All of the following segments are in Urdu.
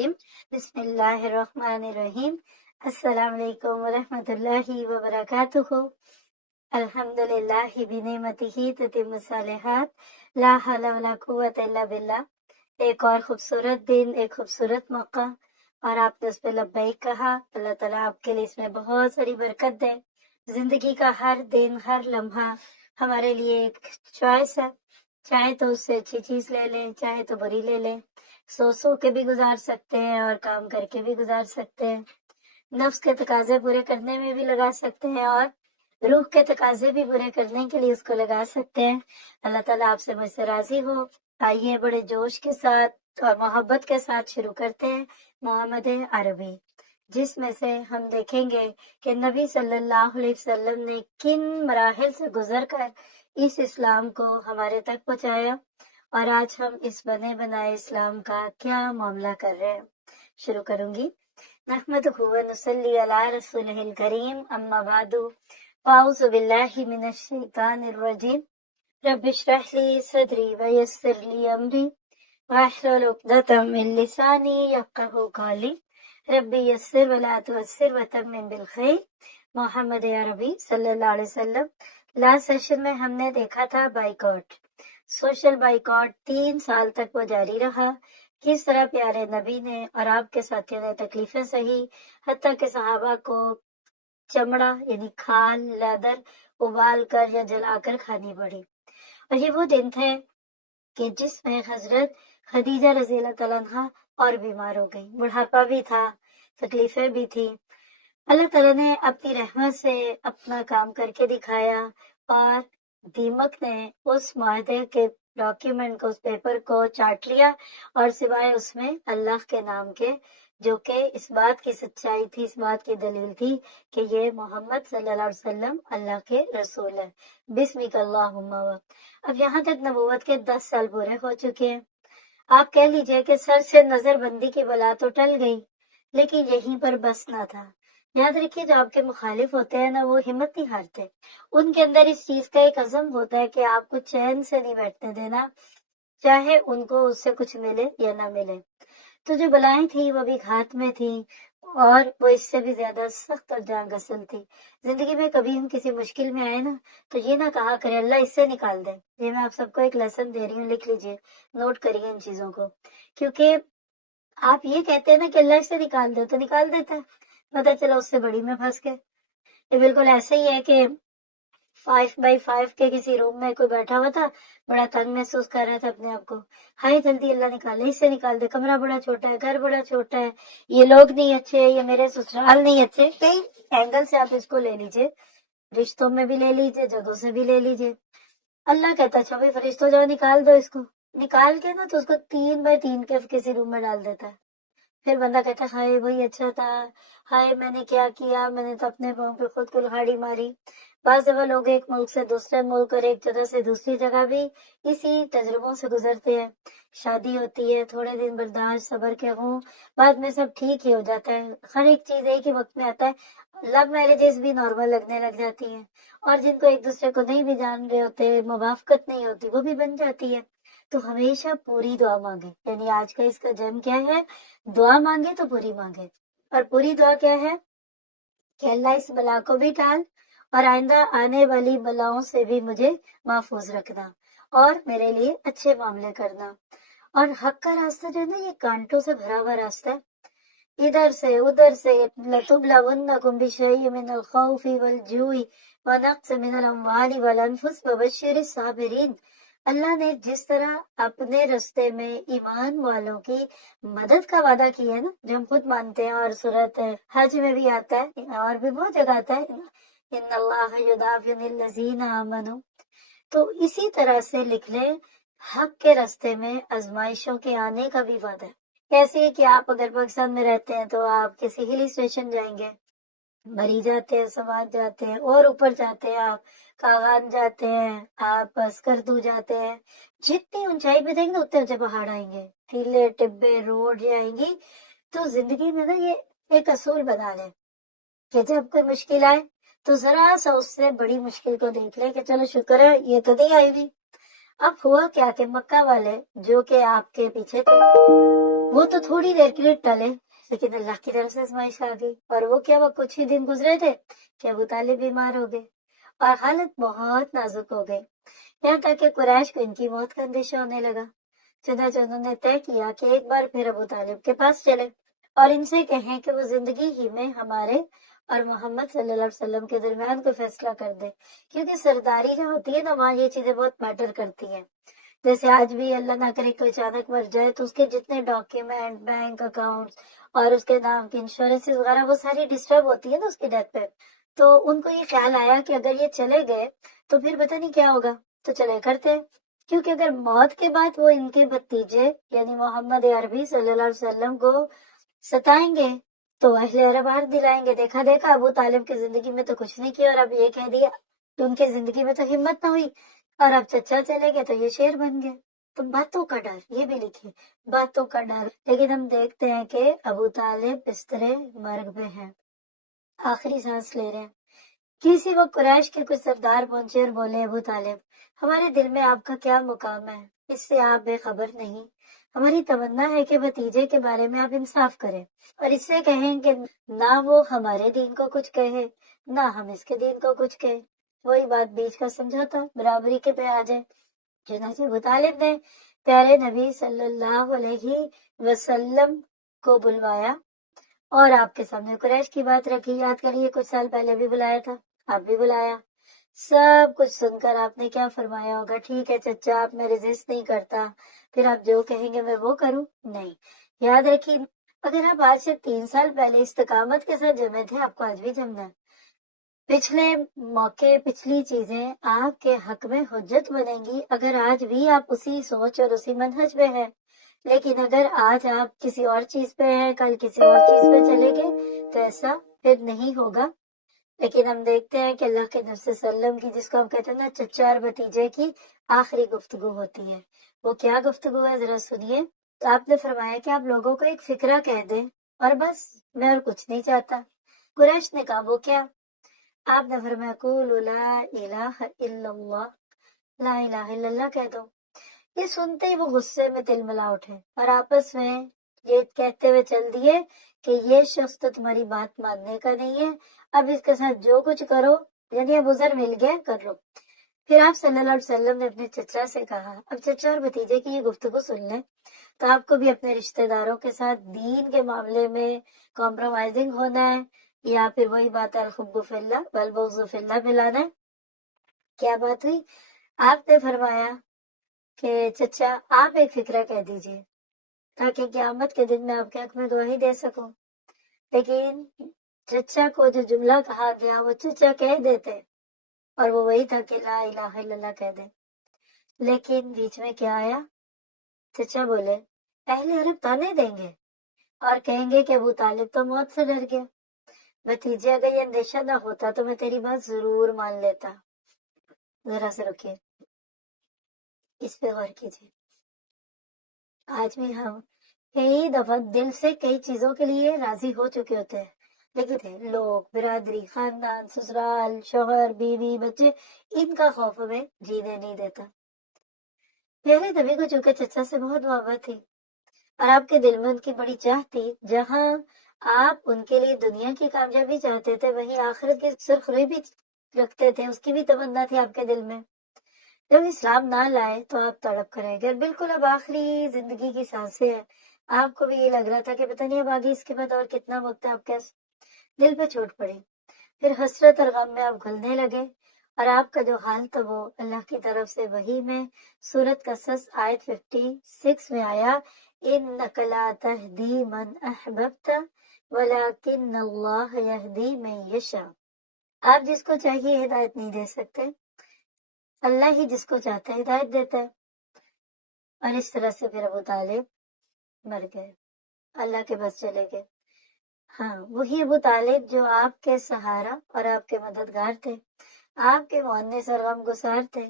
الرجیم بسم اللہ الرحمن الرحیم السلام علیکم ورحمۃ اللہ وبرکاتہ الحمدللہ بنعمتہ تتم الصالحات لا حول ولا قوۃ الا باللہ۔ ایک اور خوبصورت دن، ایک خوبصورت موقع، اور آپ نے اس پہ لبیک کہا۔ اللہ تعالیٰ آپ کے لیے اس میں بہت ساری برکت دے۔ زندگی کا ہر دن، ہر لمحہ ہمارے لیے ایک چوائس ہے، چاہے تو اس سے اچھی چیز لے لیں، چاہے تو بری لے لیں۔ سو کے بھی گزار سکتے ہیں اور کام کر کے بھی گزار سکتے ہیں، نفس کے تقاضے پورے کرنے میں بھی لگا سکتے ہیں اور روح کے تقاضے بھی پورے کرنے کے لیے اس کو لگا سکتے ہیں۔ اللہ تعالیٰ آپ سے مجھ سے راضی ہو۔ آئیے بڑے جوش کے ساتھ اور محبت کے ساتھ شروع کرتے ہیں محمد عربی، جس میں سے ہم دیکھیں گے کہ نبی صلی اللہ علیہ وسلم نے کن مراحل سے گزر کر اس اسلام کو ہمارے تک پہنچایا، اور آج ہم اس بنے بنائے اسلام کا کیا معاملہ کر رہے ہیں۔ شروع کروں گی۔ نحمدہ و نصلی علی رسولہ الکریم، اما بعد، اعوذ باللہ من الشیطان الرجیم، رب اشرح لی صدری ویسر لی امری واحلل عقدۃ من لسانی یفقہوا قولی، رب یسر ولا تعسر وتمم بالخیر۔ محمد عربی صلی اللہ علیہ وسلم۔ لاسٹ سیشن میں ہم نے دیکھا تھا بائیکاٹ، سوشل بائیکاٹ 3 سال تک وہ جاری رہا۔ کس طرح پیارے نبی نے اور آپ کے ساتھیوں نے تکلیفیں سہی، حتیٰ کہ صحابہ کو چمڑا یعنی کھال، لیدر ابال کر یا جلا کر کھانی پڑی۔ اور یہ وہ دن تھے کہ جس میں حضرت خدیجہ رضی اللہ تعالیٰ عنہ اور بیمار ہو گئی، بڑھاپا بھی تھا، تکلیفیں بھی تھی۔ اللہ تعالیٰ نے اپنی رحمت سے اپنا کام کر کے دکھایا، اور دیمک نے اس معاہدے کے ڈاکیومنٹ کو، اس پیپر کو چاٹ لیا، اور سوائے اس میں اللہ کے نام کے، جو کہ اس بات کی سچائی تھی، اس بات کی دلیل تھی کہ یہ محمد صلی اللہ علیہ وسلم اللہ کے رسول ہے۔ بسمک اللہم۔ اب یہاں تک نبوت کے 10 سال پورے ہو چکے ہیں۔ آپ کہہ لیجئے کہ سر سے نظر بندی کی بلا تو ٹل گئی، لیکن یہیں پر بس نہ تھا۔ یاد رکھیے، جو آپ کے مخالف ہوتے ہیں نا، وہ ہمت نہیں ہارتے، ان کے اندر اس چیز کا ایک عزم ہوتا ہے کہ آپ کو چین سے نہیں بیٹھنے دینا، چاہے ان کو اس سے کچھ ملے یا نہ ملے۔ تو جو بلائیں تھیں وہ بھی گھات میں تھیں، اور وہ اس سے بھی زیادہ سخت اور جان گسل تھی۔ زندگی میں کبھی ہم کسی مشکل میں آئے نا، تو یہ نہ کہا کرے اللہ اس سے نکال دے۔ یہ میں آپ سب کو ایک لیسن دے رہی ہوں، لکھ لیجئے، نوٹ کریے ان چیزوں کو، کیونکہ آپ یہ کہتے ہیں نا کہ اللہ اس سے نکال دے، تو نکال دیتا ہے، پتہ چلا اس سے بڑی میں پھنس گئے۔ یہ بالکل ایسے ہی ہے کہ 5x5 کے کسی روم میں کوئی بیٹھا ہوا تھا، بڑا تنگ محسوس کر رہا تھا اپنے آپ کو، ہائے جلدی اللہ نکالے، اس سے نکال دے، کمرہ بڑا چھوٹا ہے، گھر بڑا چھوٹا ہے، یہ لوگ نہیں اچھے، یہ میرے سسرال نہیں اچھے، کئی اینگل سے آپ اس کو لے لیجئے، رشتوں میں بھی لے لیجئے، جگہوں سے بھی لے لیجئے۔ اللہ کہتا اچھا بھائی فرشتوں جاؤ نکال دو اس کو، نکال کے نا تو اس کو 3x3 کے کسی روم میں ڈال دیتا ہے۔ پھر بندہ کہتا ہے ہائے وہی اچھا تھا، ہائے میں نے کیا کیا، میں نے تو اپنے پاؤں پہ خود کلہاڑی ماری۔ بعض دفعہ لوگ ایک ملک سے دوسرے ملک اور ایک جگہ سے دوسری جگہ بھی اسی تجربوں سے گزرتے ہیں۔ شادی ہوتی ہے، تھوڑے دن برداشت صبر کے ہوں، بعد میں سب ٹھیک ہی ہو جاتا ہے، ہر ایک چیز ایک ہی وقت میں آتا ہے۔ لو میرجز بھی نارمل لگنے لگ جاتی ہیں، اور جن کو ایک دوسرے کو نہیں بھی جان رہے ہوتے، موافقت نہیں ہوتی، وہ بھی بن جاتی ہے۔ تو ہمیشہ پوری دعا مانگے، یعنی آج کا اس کا جم کیا ہے، دعا مانگے تو پوری مانگے۔ اور پوری دعا کیا ہے کہ اللہ اس بلا کو بھی ٹال، اور آئندہ آنے والی بلاؤں سے بھی مجھے محفوظ رکھنا، اور میرے لیے اچھے معاملے کرنا۔ اور حق کا راستہ جو ہے نا، یہ کانٹوں سے بھرا ہوا راستہ ہے، ادھر سے ادھر سے، لَتُبْلَوُنَّكُمْ بِشَيْءٍ مِّنَ الْخَوْفِ وَالْجُوعِ وَنَقْصٍ مِّنَ الْأَمْوَالِ وَالْأَنفُسِ وَبَشِّرِ الصَّابِرِينَ۔ اللہ نے جس طرح اپنے رستے میں ایمان والوں کی مدد کا وعدہ کیا ہے نا، جو ہم خود مانتے ہیں، اور صورت حج میں بھی آتا ہے اور بھی بہت جگہ آتا ہے، ان اللہ یدافع عن الذین آمنوا، تو اسی طرح سے لکھ لیں حق کے راستے میں آزمائشوں کے آنے کا بھی وعدہ ہے۔ کیسے کہ آپ اگر پاکستان میں رہتے ہیں تو آپ کسی ہل اسٹیشن جائیں گے، مری جاتے ہیں، سماج جاتے ہیں، اور اوپر جاتے ہیں آپ کاغان جاتے ہیں، آپ اسکردو جاتے ہیں، جتنی اونچائی پہ جائیں گے اتنے اونچے پہاڑ آئیں گے، ٹیلے ٹبے روڈ یہ آئیں گی۔ تو زندگی میں نا یہ ایک اصول بنا لیں کہ جب کوئی مشکل آئے تو ذرا سا اس سے بڑی مشکل کو دیکھ لیں کہ چلو شکر ہے یہ تو نہیں آئی ہوئی۔ اب ہوا کیا کہ مکہ والے جو کہ آپ کے پیچھے تھے، وہ تو تھوڑی دیر کے لیے ٹلے، لیکن اللہ کی طرف سے آزمائش آ گئی، اور وہ کیا، وہ کچھ ہی دن گزرے تھے کہ ابو طالب بیمار ہو گئے اور حالت بہت نازک ہو گئی، یہاں تک کہ قریش کو ان کی موت کا اندیشہ ہونے لگا۔ چنانچہ انہوں نے طے کیا کہ ایک بار پھر ابو طالب کے پاس چلے اور ان سے کہیں کہ وہ زندگی ہی میں ہمارے اور محمد صلی اللہ علیہ وسلم کے درمیان کوئی فیصلہ کر دے، کیونکہ سرداری جو ہوتی ہے نا، وہاں یہ چیزیں بہت میٹر کرتی ہیں۔ جیسے آج بھی اللہ نہ کرے کوئی اچانک مر جائے تو اس کے جتنے ڈاکیومنٹ، بینک اکاؤنٹ اور اس کے نام کی انشورنس وغیرہ، وہ ساری ڈسٹرب ہوتی ہے نا اس کی ڈیتھ پہ۔ تو ان کو یہ خیال آیا کہ اگر یہ چلے گئے تو پھر پتہ نہیں کیا ہوگا، تو چلے کرتے، کیونکہ اگر موت کے بعد وہ ان کے بھتیجے یعنی محمد عربی صلی اللہ علیہ وسلم کو ستائیں گے تو اہل عرب ہار دلائیں گے، دیکھا دیکھا ابو طالب کی زندگی میں تو کچھ نہیں کیا اور اب یہ کہہ دیا کہ ان کی زندگی میں تو ہمت نہ ہوئی اور اب چچا چلے گئے تو یہ شیر بن گئے۔ تو باتوں کا ڈر، یہ بھی لکھیے، باتوں کا ڈر۔ لیکن ہم دیکھتے ہیں کہ ابو طالب بسترے مرگ پہ ہیں، آخری سانس لے رہے ہیں۔ کسی وقت قریش کے کچھ سردار پہنچے اور بولے، ابو طالب، ہمارے دل میں آپ کا کیا مقام ہے، اس سے آپ بے خبر نہیں۔ ہماری تمنا ہے کہ بھتیجے کے بارے میں آپ انصاف کریں اور اس سے کہیں کہ نہ وہ ہمارے دین کو کچھ کہے نہ ہم اس کے دین کو کچھ کہے، وہی بات بیچ کا سمجھوتا برابری کے پہ آ جائے۔ چنانچہ ابو طالب نے پیارے نبی صلی اللہ علیہ وسلم کو بلوایا اور آپ کے سامنے قریش کی بات رکھی۔ یاد کریے کچھ سال پہلے بھی بلایا تھا، آپ بھی بلایا۔ سب کچھ سن کر آپ نے کیا فرمایا ہوگا، ٹھیک ہے چچا، آپ میں ریزسٹ نہیں کرتا، پھر آپ جو کہیں گے میں وہ کروں؟ نہیں۔ یاد رکھیے، اگر آپ آج سے 3 سال پہلے استقامت کے ساتھ جمے تھے، آپ کو آج بھی جمنا ہے۔ پچھلے موقع، پچھلی چیزیں آپ کے حق میں حجت بنیں گی اگر آج بھی آپ اسی سوچ اور اسی منہج پہ ہیں، لیکن اگر آج آپ کسی اور چیز پہ ہیں، کل کسی اور چیز پہ چلے گئے تو ایسا پھر نہیں ہوگا۔ لیکن ہم دیکھتے ہیں کہ اللہ کے نبی صلی اللہ علیہ وسلم کی، جس کو ہم کہتے ہیں نا چچا اور بھتیجے کی، آخری گفتگو ہوتی ہے۔ وہ کیا گفتگو ہے ذرا سنیے۔ تو آپ نے فرمایا کہ آپ لوگوں کو ایک فکرہ کہہ دیں اور بس، میں اور کچھ نہیں چاہتا۔ قریش نے کہا وہ کیا؟ آپ نے فرمایا قولوا لا الہ الا اللہ، لا الہ الا اللہ کہہ دو۔ یہ سنتے ہی وہ غصے میں تلملا اٹھے اور آپس میں یہ کہتے ہوئے چل دیے کہ یہ شخص تو تمہاری بات ماننے کا نہیں ہے، اب اس کے ساتھ جو کچھ کرو، یعنی اب عذر مل گیا، کر لو۔ پھر آپ صلی اللہ علیہ وسلم نے اپنے چچا سے کہا، اب چچا اور بھتیجے کی یہ گفتگو سن لیں تو آپ کو بھی اپنے رشتہ داروں کے ساتھ دین کے معاملے میں کمپرومائزنگ ہونا ہے یا پھر وہی بات ہے الحب فی اللہ والبغض فی اللہ ملانا ہے۔ کیا بات ہوئی؟ آپ نے فرمایا کہ چچا آپ ایک فکرہ کہہ دیجئے تاکہ قیامت کے دن میں آپ کے حق میں گواہی دے سکوں۔ لیکن چچا کو جو جملہ کہا گیا وہ چچا کہہ دیتے اور وہ وہی تھا کہ لا الہ الا اللہ کہہ دیں، لیکن بیچ میں کیا آیا؟ چچا بولے اہل عرب تانے دیں گے اور کہیں گے کہ ابو طالب تو موت سے ڈر گیا۔ بھتیجے اگر یہ اندیشہ نہ ہوتا تو میں تیری بات ضرور مان لیتا۔ ذرا سے رکیے، اس پہ غور کیجیے۔ آج بھی ہم کئی دفعہ دل سے کئی چیزوں کے لیے راضی ہو چکے ہوتے ہیں، لیکن لوگ، برادری، خاندان، سسرال، شوہر، بیوی، بچے، ان کا خوف ہمیں جینے نہیں دیتا۔ پہلے نبی کو چونکہ چچا سے بہت محبت تھی اور آپ کے دل میں ان کی بڑی چاہ تھی، جہاں آپ ان کے لیے دنیا کی کامیابی چاہتے تھے وہیں آخرت کی سرخروئی بھی رکھتے تھے، اس کی بھی تمنا تھی آپ کے دل میں۔ جب اسلام نہ لائے تو آپ تڑپ کر رہ گئے، بالکل اب آخری زندگی کی سانسیں ہیں، آپ کو بھی یہ لگ رہا تھا کہ پتہ نہیں اب آگے اس کے بعد اور کتنا وقت ہے، آپ کے دل پہ چوٹ پڑی۔ پھر حسرت اور غم میں آپ گھلنے لگے اور آپ کا جو حال تھا وہ اللہ کی طرف سے وحی میں سورۃ قصص آیت 56 میں آیا، اِنَّكَ لَا تَهْدِي مَنْ أَحْبَبْتَ وَلَكِنَّ اللَّهَ يَهْدِي مَن يَشَاءُ۔ آپ جس کو چاہیے ہدایت نہیں دے سکتے، اللہ ہی جس کو چاہتا ہے ہدایت دیتا ہے۔ اور اس طرح سے پھر ابو طالب مر گئے، اللہ کے بس چلے گئے۔ ہاں، وہی ابو طالب جو آپ کے سہارا اور آپ کے مددگار تھے، آپ کے مؤنس اور غم گسار تھے،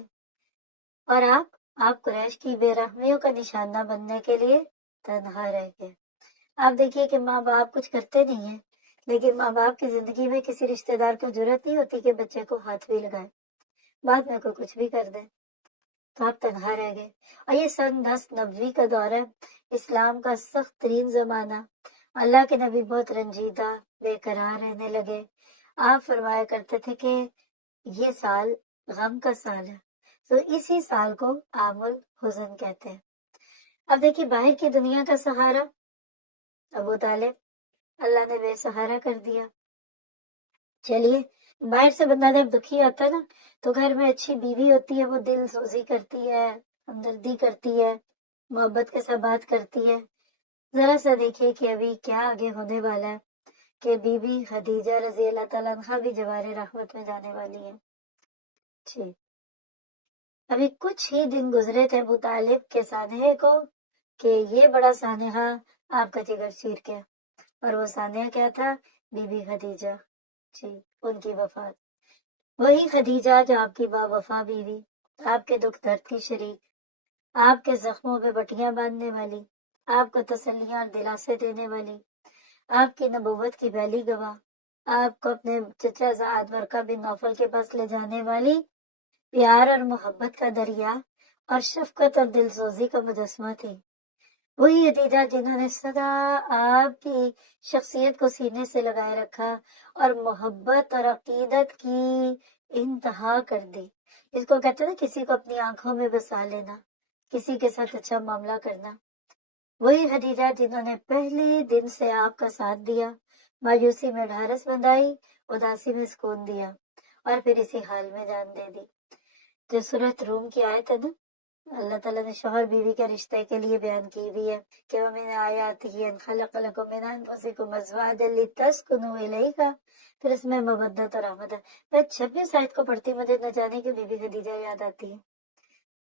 اور آپ قریش کی بے رحمیوں کا نشانہ بننے کے لیے تنہا رہ گئے۔ آپ دیکھیے کہ ماں باپ کچھ کرتے نہیں ہیں، لیکن ماں باپ کی زندگی میں کسی رشتہ دار کو ضرورت نہیں ہوتی کہ بچے کو ہاتھ بھی لگائے، بعد میں کوئی کچھ بھی کر دے۔ تو آپ تنہا رہ گئے. اور یہ سن 1090 کا دور ہے، اسلام کا سخت ترین زمانہ. اللہ کے نبی بہت رنجیدہ بے قرار رہنے لگے. آپ فرمایا کرتے تھے کہ یہ سال غم کا سال ہے، تو اسی سال کو عام الحزن کہتے ہیں. اب دیکھیے باہر کی دنیا کا سہارا ابو طالب اللہ نے بے سہارا کر دیا. چلیے باہر سے بندہ جب دکھی آتا ہے نا تو گھر میں اچھی بیوی ہوتی ہے، وہ دل سوزی کرتی ہے، ہمدردی کرتی ہے، محبت کے ساتھ بات کرتی ہے. ذرا سا دیکھیے کہ ابھی کیا آگے ہونے والا ہے کہ بی بی خدیجہ رضی اللہ تعالیٰ عنہا بھی جوار رحمت میں جانے والی ہے. جی ابھی کچھ ہی دن گزرے تھے ابو طالب کے سانحے کو کہ یہ بڑا سانحہ آپ کا جگر چیر گیا. اور وہ سانحہ کیا تھا؟ بی بی خدیجہ، جی ان کی وفات. وہی خدیجہ جو آپ کی با وفا بیوی، آپ کے دکھ درد کی شریک، آپ کے زخموں پہ بٹیاں باندھنے والی، آپ کو تسلیاں اور دلاسے دینے والی، آپ کی نبوت کی پہلی گواہ، آپ کو اپنے چچا زاد ورقہ بن نوفل کے پاس لے جانے والی، پیار اور محبت کا دریا اور شفقت اور دلسوزی کا مجسمہ تھی. وہی خدیجہ جنہوں نے سدا آپ کی شخصیت کو سینے سے لگائے رکھا اور محبت اور عقیدت کی انتہا کر دی. اس کو کہتے ہیں کسی کو اپنی آنکھوں میں بسا لینا، کسی کے ساتھ اچھا معاملہ کرنا. وہی خدیجہ جنہوں نے پہلے دن سے آپ کا ساتھ دیا، مایوسی میں ڈھارس بندھائی، اداسی میں سکون دیا اور پھر اسی حال میں جان دے دی. جو سورۃ روم کی آیت ہے نا، اللہ تعالیٰ نے شوہر بیوی کے رشتے کے لیے بیان کی ہوئی ہے کہ وَمِنْ آیَاتِهِ أَنْ خَلَقَ لَكُم مِّنْ أَنفُسِكُمْ أَزْوَاجًا لِتَسْكُنُوا إِلَيْهَا. پھر اس میں مودت اور رحمت ہے. میں 26 آیت کو پڑھتی مجھے نہ جانے کہ بی بی خدیجہ یاد آتی ہے.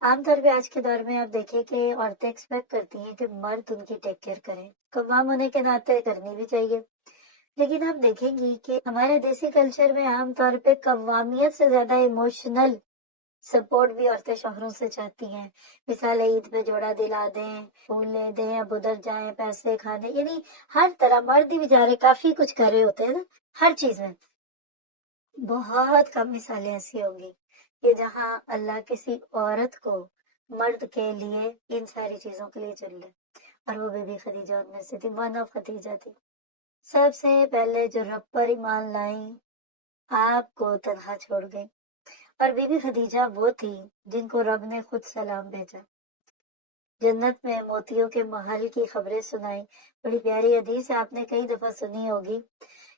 عام طور پہ آج کے دور میں آپ دیکھیں کہ عورتیں ایکسپیکٹ کرتی ہیں کہ مرد ان کی ٹیک کیئر کریں، قوام ہونے کے ناطے کرنی بھی چاہیے. لیکن آپ دیکھیں گی کہ ہمارے دیسی کلچر میں عام طور پہ قوامیت سے زیادہ ایموشنل سپورٹ بھی عورتیں شوہروں سے چاہتی ہیں. مثال عید پہ جوڑا دلا دیں، پھول لے دیں، اب ادھر جائیں، پیسے کھانے، یعنی ہر طرح. مرد ہی بیچارے کافی کچھ کر رہے ہوتے ہیں نا ہر چیز میں. بہت کم مثالیں ایسی ہوں گی کہ جہاں اللہ کسی عورت کو مرد کے لیے ان ساری چیزوں کے لیے چن لے. اور وہ بی بی خدیجہ ان میں سے تھی، ون آف خدیجہ تھی. سب سے پہلے جو رب پر ایمان لائیں آپ کو تنہا چھوڑ گئی. اور بی بی خدیجہ وہ تھی جن کو رب نے خود سلام بھیجا، جنت میں موتیوں کے محل کی خبریں سنائی. بڑی پیاری حدیث ہے، آپ نے کئی دفعہ سنی ہوگی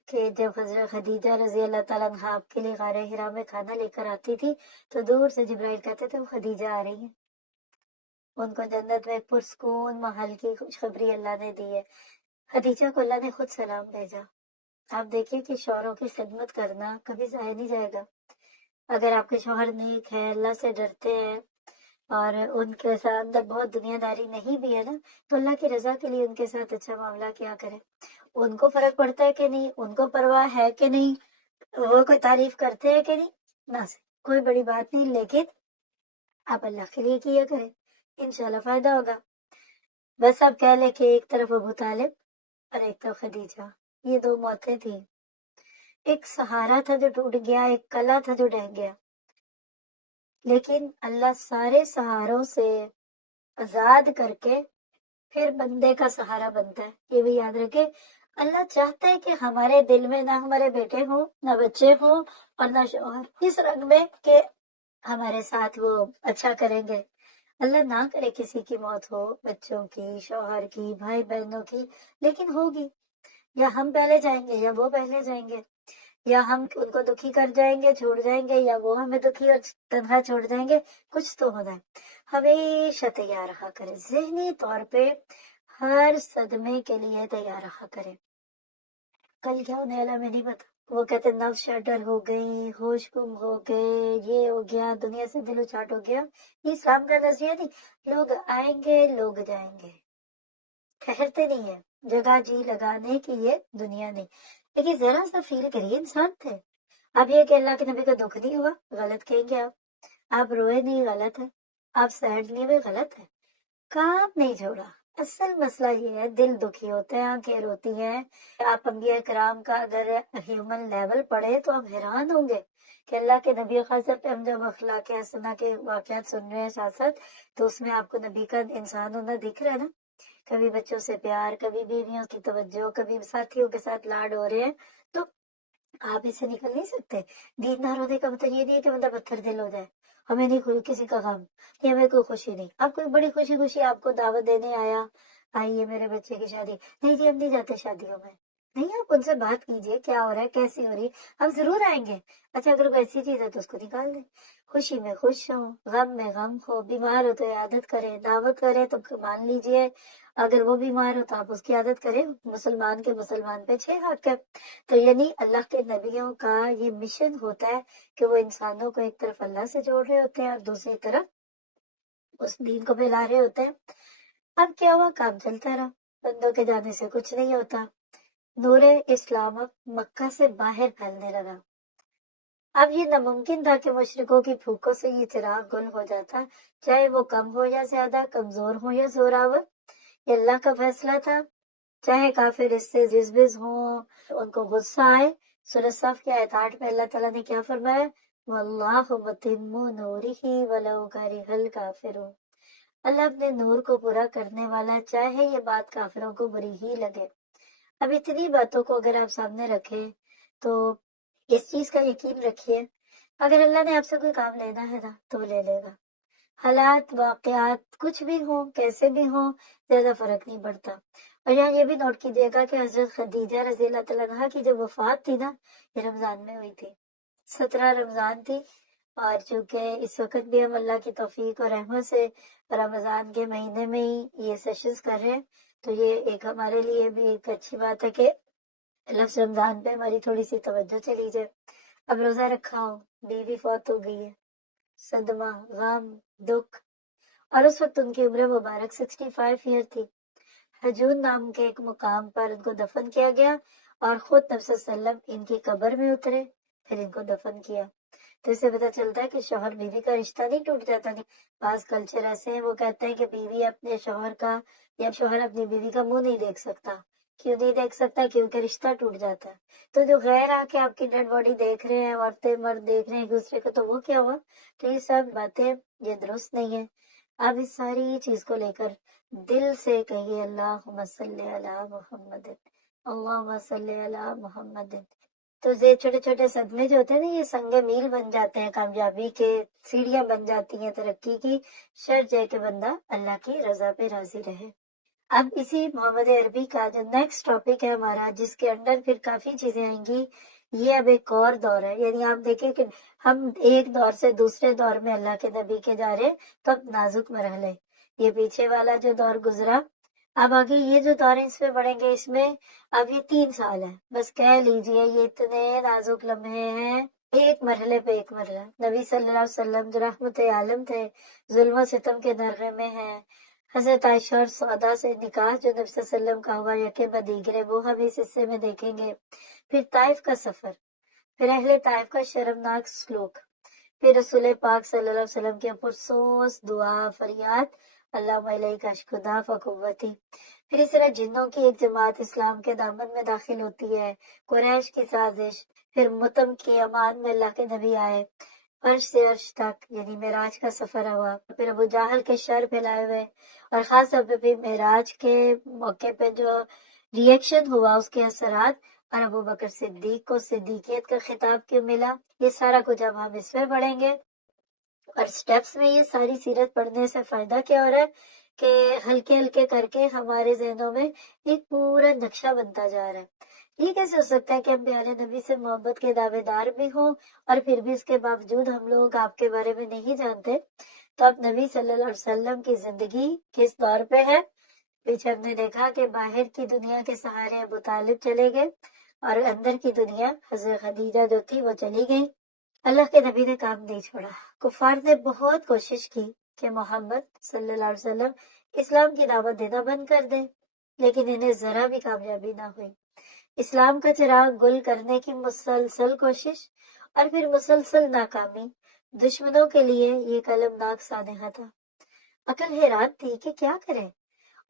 کہ جب حضرت خدیجہ رضی اللہ تعالیٰ عنہا آپ کے لیے غار حرا میں کھانا لے کر آتی تھی تو دور سے جبرائیل کہتے تھے وہ خدیجہ آ رہی ہیں. ان کو جنت میں ایک پرسکون محل کی خوشخبری اللہ نے دی ہے. خدیجہ کو اللہ نے خود سلام بھیجا. آپ دیکھیے کہ شوہروں کی خدمت کرنا کبھی ضائع نہیں جائے گا. اگر آپ کے شوہر نیک ہے، اللہ سے ڈرتے ہیں اور ان کے ساتھ اندر بہت دنیا داری نہیں بھی ہے نا، تو اللہ کی رضا کے لیے ان کے ساتھ اچھا معاملہ کیا کرے. ان کو فرق پڑتا ہے کہ نہیں، ان کو پرواہ ہے کہ نہیں، وہ کوئی تعریف کرتے ہیں کہ نہیں، نہ سے کوئی بڑی بات نہیں. لیکن آپ اللہ کے لیے کیا کریں، انشاءاللہ فائدہ ہوگا. بس آپ کہہ لیں کہ ایک طرف ابو طالب اور ایک طرف خدیجہ، یہ دو موتیں تھیں. ایک سہارا تھا جو ٹوٹ گیا، ایک کلا تھا جو ڈہ گیا. لیکن اللہ سارے سہاروں سے آزاد کر کے پھر بندے کا سہارا بنتا ہے. یہ بھی یاد رکھے، اللہ چاہتا ہے کہ ہمارے دل میں نہ ہمارے بیٹے ہوں، نہ بچے ہوں اور نہ شوہر، اس رنگ میں کہ ہمارے ساتھ وہ اچھا کریں گے. اللہ نہ کرے کسی کی موت ہو، بچوں کی، شوہر کی، بھائی بہنوں کی، لیکن ہوگی. یا ہم پہلے جائیں گے یا وہ پہلے جائیں گے، یا ہم ان کو دکھی کر جائیں گے چھوڑ جائیں گے، یا وہ ہمیں دکھی اور تنہا چھوڑ جائیں گے. کچھ تو ہونا ہے. ہمیشہ تیار رہا کرے، ذہنی طور پہ ہر صدمے کے لیے تیار رہا کرے. کل کیا ہونے والا میں نہیں پتا. وہ کہتے نفس شٹر ہو گئی، ہوش گم ہو گئے، یہ ہو گیا، دنیا سے دل اچاٹ ہو گیا. یہ اسلام کا نظریہ نہیں. لوگ آئیں گے، لوگ جائیں گے، ٹھہرتے نہیں ہیں. جگہ جی لگانے کی یہ دنیا نہیں. لیکن ذرا سا فیل کریے، انسان تھے. اب یہ کہ اللہ کے نبی کا دکھ نہیں ہوا، غلط کہیں گے آپ روئے نہیں، غلط ہے. آپ سیڈ لیے ہوئے، غلط ہے. کام نہیں چھوڑا، اصل مسئلہ یہ ہے، دل دکھی ہوتے ہیں، آنکھیں روتی ہیں۔ آپ انبیاء کرام کا اگر ہیومن لیول پڑھے تو آپ حیران ہوں گے کہ اللہ کے نبی خاص پہ ہم جب اخلاق حسنہ کے واقعات سن رہے ہیں ساتھ ساتھ، تو اس میں آپ کو نبی کا انسان ہونا دکھ رہا ہے نا۔ کبھی بچوں سے پیار، کبھی بیویوں کی توجہ، کبھی ساتھیوں کے ساتھ لاڈ ہو رہے ہیں، تو آپ اس سے نکل نہیں سکتے۔ دیندار ہونے کا مطلب یہ نہیں ہے کہ بندہ پتھر دل ہو جائے، ہمیں نہیں کوئی کسی کا غم، کہ ہمیں کوئی خوشی نہیں۔ آپ کوئی بڑی خوشی خوشی آپ کو دعوت دینے آیا، آئیے میرے بچے کی شادی، نہیں جی ہم نہیں جاتے شادیوں میں، نہیں آپ ان سے بات کیجئے کیا ہو رہا ہے، کیسی ہو رہی ہے، ہم ضرور آئیں گے۔ اچھا اگر کوئی ایسی چیز ہے تو اس کو نکال دیں، خوشی میں خوش ہوں، غم میں غم ہو، بیمار ہو تو عادت کریں، دعوت کریں تو مان لیجئے، اگر وہ بیمار ہو تو آپ اس کی عادت کریں۔ مسلمان کے مسلمان پہ 6 حق ہے۔ تو یعنی اللہ کے نبیوں کا یہ مشن ہوتا ہے کہ وہ انسانوں کو ایک طرف اللہ سے جوڑ رہے ہوتے ہیں اور دوسری طرف اس دین کو پھیلا رہے ہوتے ہیں۔ اب کیا ہوا، کام چلتا رہا، بندوں کے جانے سے کچھ نہیں ہوتا، نور اسلام اب مکہ سے باہر پھیلنے لگا۔ اب یہ ناممکن تھا کہ مشرکوں کی پھوکوں سے یہ چراغ گل ہو جاتا، چاہے وہ کم ہو یا زیادہ، کمزور ہو یا زوراور، یہ اللہ کا فیصلہ تھا۔ چاہے کافر اس سے جزبز ہوں، ان کو غصہ آئے۔ سورۃ صف کے آیت 8 میں اللہ تعالیٰ نے کیا فرمایا، واللہ متم نورہ ولو کرہ الکافرون، اللہ اپنے نور کو پورا کرنے والا، چاہے یہ بات کافروں کو بری ہی لگے۔ اب اتنی باتوں کو اگر آپ سامنے رکھیں تو اس چیز کا یقین رکھیے، اگر اللہ نے آپ سے کوئی کام لینا ہے نا تو وہ لے لے گا۔ حالات واقعات کچھ بھی ہوں، کیسے بھی ہوں، زیادہ فرق نہیں پڑتا۔ اور یہاں یہ بھی نوٹ کیجیے گا کہ حضرت خدیجہ رضی اللہ تعالیٰ عنہا کی جو وفات تھی نا، یہ رمضان میں ہوئی تھی، 17 رمضان تھی۔ اور چونکہ اس وقت بھی ہم اللہ کی توفیق اور رحمت سے رمضان کے مہینے میں ہی یہ سیشنز کر رہے ہیں، تو یہ ایک ہمارے لیے بھی ایک اچھی بات ہے کہ لفظ رمضان پہ ہماری تھوڑی سی توجہ چلی جائے۔ اب روزہ رکھا ہو، بیوی فوت ہو گئی ہے، صدمہ، غم، دکھ، اور اس وقت ان کی عمر مبارک 65 ایئر تھی۔ حجون نام کے ایک مقام پر ان کو دفن کیا گیا اور خود نبی صلی اللہ علیہ وسلم ان کی قبر میں اترے، پھر ان کو دفن کیا۔ تو اس سے پتہ چلتا ہے کہ شوہر بیوی کا رشتہ نہیں ٹوٹ جاتا۔ نہیں، بعض کلچر ایسے ہیں وہ کہتے ہیں کہ بیوی اپنے شوہر کا یا شوہر اپنی بیوی کا منہ نہیں دیکھ سکتا۔ کیوں نہیں دیکھ سکتا؟ کیونکہ رشتہ ٹوٹ جاتا ہے۔ تو جو غیر آ کے آپ کی ڈیڈ باڈی دیکھ رہے ہیں، عورتیں مرد دیکھ رہے ہیں ایک دوسرے کو، تو وہ کیا ہوا؟ تو یہ سب باتیں یہ درست نہیں ہے۔ اب اس ساری چیز کو لے کر دل سے کہیے اللہم صلی علی محمد، اللہم صلی علی محمد۔ تو یہ چھوٹے چھوٹے صدمے جو ہوتے ہیں نا، یہ سنگ میل بن جاتے ہیں کامیابی کے، سیڑھیاں بن جاتی ہیں ترقی کی، شرط ہے کہ بندہ اللہ کی رضا پہ راضی رہے۔ اب اسی محمد عربی کا جو نیکسٹ ٹاپک ہے ہمارا، جس کے انڈر پھر کافی چیزیں آئیں گی، یہ اب ایک اور دور ہے۔ یعنی آپ دیکھیں کہ ہم ایک دور سے دوسرے دور میں اللہ کے نبی کے جا رہے، تو اب نازک مرحلے، یہ پیچھے والا جو دور گزرا، اب آگے یہ جو دور اس میں بڑھیں گے، اس میں اب یہ 3 سال ہے، بس کہہ لیجئے یہ اتنے نازک لمحے ہیں، ایک مرحلے پہ ایک مرحلہ۔ نبی صلی اللہ علیہ وسلم جو رحمت عالم تھے، ظلم و ستم کے نرغے میں ہیں۔ حضرت عائشہ اور سودا سے نکاح جو نبی صلی اللہ علیہ وسلم کا ہوا یکے بعد دیگرے، وہ ہم اس حصے میں دیکھیں گے۔ پھر طائف کا سفر، پھر اہل طائف کا شرمناک سلوک، پھر رسول پاک صلی اللہ علیہ وسلم کے پرسوس دعا فریاد، اللہم الیک اشکو ضعف قوتی۔ پھر اس طرح جنوں کی ایک جماعت اسلام کے دامن میں داخل ہوتی ہے، قریش کی سازش، پھر متم کی امان میں اللہ کے نبی آئے، عرش سے عرش تک یعنی معراج کا سفر ہوا، پھر ابو جہل کے شر پھیلائے ہوئے، اور خاص طور پہ پھر معراج کے موقع پہ جو ریئیکشن ہوا، اس کے اثرات، اور ابو بکر صدیق کو صدیقیت کا خطاب کیوں ملا، یہ سارا کچھ اب ہم اس میں پڑھیں گے۔ اور سٹیپس میں یہ ساری سیرت پڑھنے سے فائدہ کیا ہو رہا ہے کہ ہلکے ہلکے کر کے ہمارے ذہنوں میں ایک پورا نقشہ بنتا جا رہا ہے۔ یہ کیسے ہو سکتا ہے کہ ہم پیارے نبی سے محبت کے دعوے دار بھی ہوں اور پھر بھی اس کے باوجود ہم لوگ آپ کے بارے میں نہیں جانتے؟ تو اب نبی صلی اللہ علیہ وسلم کی زندگی کس دور پہ ہے؟ پیچھے ہم نے دیکھا کہ باہر کی دنیا کے سہارے ابو طالب چلے گئے اور اندر کی دنیا حضرت خدیجہ جو تھی وہ چلی گئی۔ اللہ کے نبی نے کام نہیں چھوڑا۔ کفار نے بہت کوشش کی کہ محمد صلی اللہ علیہ وسلم اسلام کی دعوت دینا بند کر دیں، لیکن انہیں ذرا بھی کامیابی نہ ہوئی۔ اسلام کا چراغ گل کرنے کی مسلسل کوشش اور پھر مسلسل ناکامی دشمنوں کے لیے یہ قلمناک سانحہ تھا۔ عقل حیران تھی کہ کیا کریں،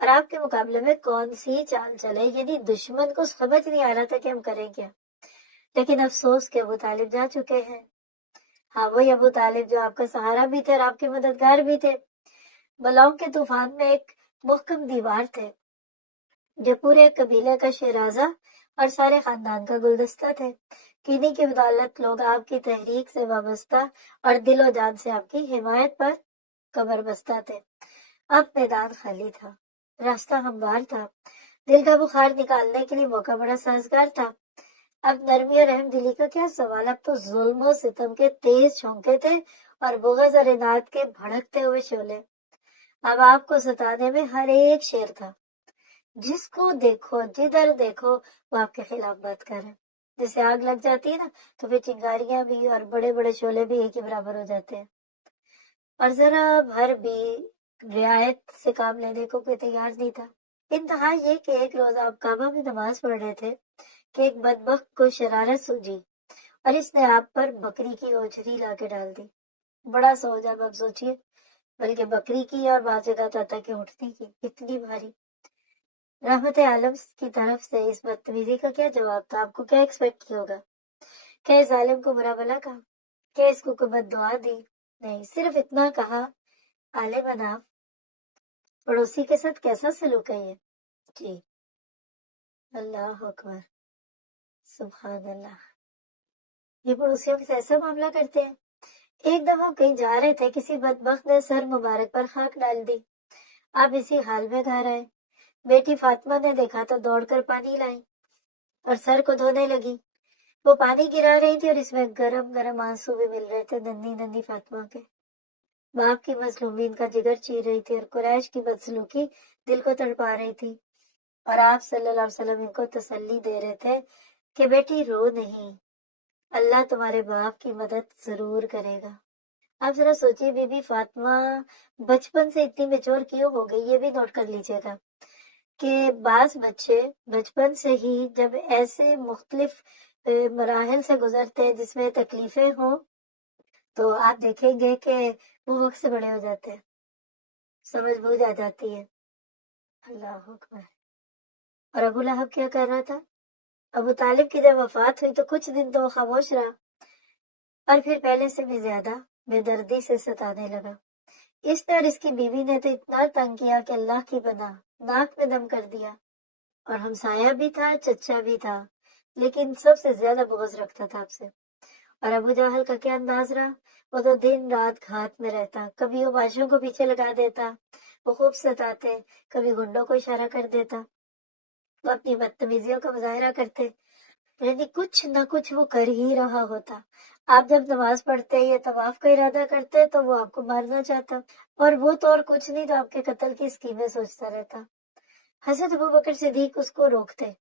اور آپ کے مقابلے میں کون سی چال چلے، یعنی دشمن کو سمجھ نہیں آ رہا تھا کہ ہم کریں کیا، لیکن افسوس کہ ابو طالب جا چکے ہیں۔ ہاں، وہی ابو طالب جو آپ کا سہارا بھی تھے اور آپ کے مددگار بھی تھے۔ بلاؤں کے طوفان میں ایک محکم دیوار تھے جو پورے قبیلے کا شیرازہ اور سارے خاندان کا گلدستہ تھے۔ کینی کی بدولت لوگ آپ کی تحریک سے وابستہ اور دل و جان سے آپ کی حمایت پر قبر بستہ تھے۔ اب میدان خالی تھا، راستہ ہموار تھا، دل کا بخار نکالنے کے لیے موقع بڑا سازگار تھا۔ اب نرمی اور رحم دلی کا کیا سوال، اب تو ظلم و ستم کے تیز چھونکے تھے اور بغض اور اناد کے بھڑکتے ہوئے شعلے۔ اب آپ کو ستانے میں ہر ایک شیر تھا، جس کو دیکھو جدھر دیکھو وہ آپ کے خلاف بات کر رہے ہیں۔ جیسے آگ لگ جاتی ہے نا تو پھر چنگاریاں بھی اور بڑے بڑے شعلے بھی ایک ہی برابر ہو جاتے ہیں، اور ذرا بھر بھی رعایت سے کام لینے کو کوئی تیار نہیں تھا۔ انتہا یہ کہ ایک روز آپ کعبہ میں نماز پڑھ رہے تھے کہ ایک بدبخت کو شرارت سوجی اور اس نے آپ پر بکری کی اوجھری لا کے ڈال دی۔ بڑا سوج، اب آپ سوچیے، بلکہ بکری کی اور بعض جگہ تھا کہ اٹھنے کی، اتنی بھاری۔ رحمت عالم کی طرف سے اس بدتمیزی کا کیا جواب تھا؟ آپ کو کیا ایکسپیکٹ کیا ہوگا؟ کیا اس ظالم کو برا بھلا کہا؟ کیا اس کو کوئی بد دعا دی؟ نہیں، صرف اتنا کہا، آلے مناف پڑوسی کے ساتھ کیسا سلوک ہے یہ؟ جی، اللہ اکبر، سبحان اللہ، یہ پڑوسیوں کے ساتھ ایسا معاملہ کرتے ہیں۔ ایک دفعہ کہیں جا رہے تھے، کسی بدبخت نے سر مبارک پر خاک ڈال دی، آپ اسی حال میں گھر آئے۔ بیٹی فاطمہ نے دیکھا تو دوڑ کر پانی لائی اور سر کو دھونے لگی۔ وہ پانی گرا رہی تھی اور اس میں گرم گرم آنسو بھی مل رہے تھے ننھی ننھی فاطمہ کے۔ باپ کی مظلومین کا جگر چیر رہی تھی اور قریش کی بدسلوکی دل کو تڑپا رہی تھی، اور آپ صلی اللہ علیہ وسلم ان کو تسلی دے رہے تھے کہ بیٹی رو نہیں، اللہ تمہارے باپ کی مدد ضرور کرے گا۔ آپ ذرا سوچیے، بی بی فاطمہ بچپن سے اتنی میچور کیوں ہو گئی؟ یہ بھی نوٹ کر لیجیے گا کہ بعض بچے بچپن سے ہی جب ایسے مختلف مراحل سے گزرتے ہیں جس میں تکلیفیں ہوں تو آپ دیکھیں گے کہ وہ وقت سے بڑے ہو جاتے ہیں، سمجھ بوجھ آ جاتی ہے۔ اللہ اکبر۔ اور ابو لہب کیا کر رہا تھا؟ ابو طالب کی جب وفات ہوئی تو کچھ دن تو وہ خاموش رہا، اور پھر پہلے سے بھی زیادہ بے دردی سے ستانے لگا۔ اس نے اور اس کی بیوی نے تو اتنا تنگ کیا کہ اللہ کی بنا ناک میں دم کر دیا، اور ہمسایہ بھی تھا، چچا بھی تھا، لیکن سب سے زیادہ بغض رکھتا تھا آپ سے۔ اور ابو جہل کا کیا انداز رہا، وہ تو دن رات گھات میں رہتا، کبھی وہ بادشاہوں کو پیچھے لگا دیتا، وہ خوب ستاتے، کبھی گنڈوں کو اشارہ کر دیتا، وہ اپنی بدتمیزیوں کا مظاہرہ کرتے، یعنی کچھ نہ کچھ وہ کر ہی رہا ہوتا۔ آپ جب نماز پڑھتے یا طواف کا ارادہ کرتے تو وہ آپ کو مارنا چاہتا، اور وہ تو اور کچھ نہیں تو آپ کے قتل کی اسکیمیں سوچتا رہتا۔ حضرت ابوبکر صدیق اس کو روکتے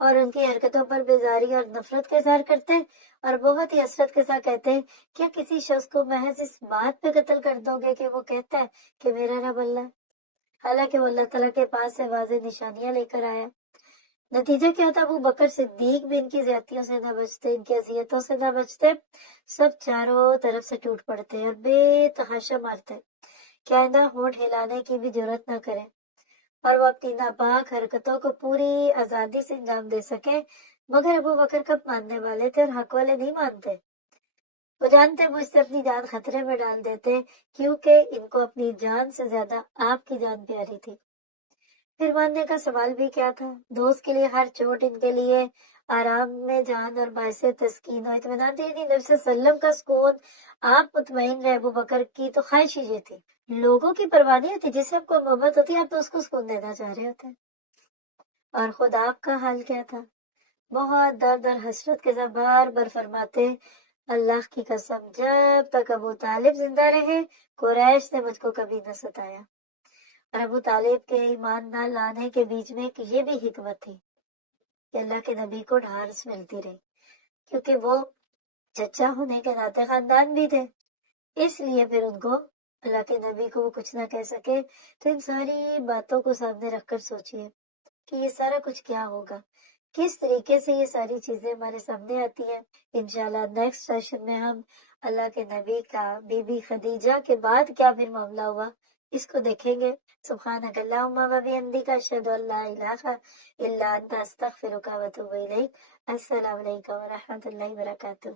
اور ان کی حرکتوں پر بیزاری اور نفرت کا اظہار کرتے، اور بہت ہی حسرت کے ساتھ کہتے ہیں، کیا کسی شخص کو محض اس بات پہ قتل کر دو گے کہ وہ کہتا ہے کہ میرا رب اللہ ہے، حالانکہ وہ اللہ تعالیٰ کے پاس سے واضح نشانیاں لے کر آیا۔ نتیجہ کیا ہوتا؟ ابو بکر صدیق بھی ان کی زیادتیوں سے نہ بچتے، ان کی اذیتوں سے نہ بچتے، سب چاروں طرف سے ٹوٹ پڑتے اور بے تحاشا مارتے کہ آئندہ ہونٹ ہلانے کی بھی جرت نہ کرے، اور وہ اپنی ناپاک حرکتوں کو پوری آزادی سے انجام دے سکے۔ مگر ابو بکر کب ماننے والے تھے اور حق والے نہیں مانتے، وہ جانتے مجھ سے اپنی جان خطرے میں ڈال دیتے، کیونکہ ان کو اپنی جان سے زیادہ آپ کی جان پیاری تھی۔ پھر ماننے کا سوال بھی کیا تھا؟ دوست کے لیے ہر چوٹ ان کے لیے آرام میں جان اور باعث تسکین و اطمینان تھی، یعنی نبی صلی اللہ علیہ وسلم کا سکون، آپ مطمئن رہے۔ ابو بکر کی تو خواہش ہی یہ تھی، لوگوں کی پرواہ نہیں ہوتی، جسے آپ کو محبت ہوتی ہے آپ تو اس کو سکون دینا چاہ رہے ہوتے ہیں۔ اور خود آپ کا حال کیا تھا؟ بہت درد اور حسرت کے ساتھ بار بار فرماتے، اللہ کی قسم جب تک ابو طالب زندہ رہے قریش نے مجھ کو کبھی نہ ستایا۔ اور ابو طالب کے ایمان نہ لانے کے بیچ میں ایک یہ بھی حکمت تھی کہ اللہ کے نبی کو ڈھارس ملتی رہی، کیونکہ وہ چچا ہونے کے ناطے خاندان بھی تھے، اس لیے پھر ان کو اللہ کے نبی کو وہ کچھ نہ کہہ سکے۔ تو ان ساری باتوں کو سامنے رکھ کر سوچئے کہ یہ سارا کچھ کیا ہوگا، کس طریقے سے یہ ساری چیزیں ہمارے سامنے آتی ہیں۔ انشاءاللہ نیکسٹ سیشن میں ہم اللہ کے نبی کا بی بی خدیجہ کے بعد کیا پھر معاملہ ہوا اس کو دیکھیں گے. سبحانک اللہم و بحمدک اشہد ان لا الہ الا انت استغفرک و اتوب الیک. السلام علیکم و رحمۃ اللہ وبرکاتہ.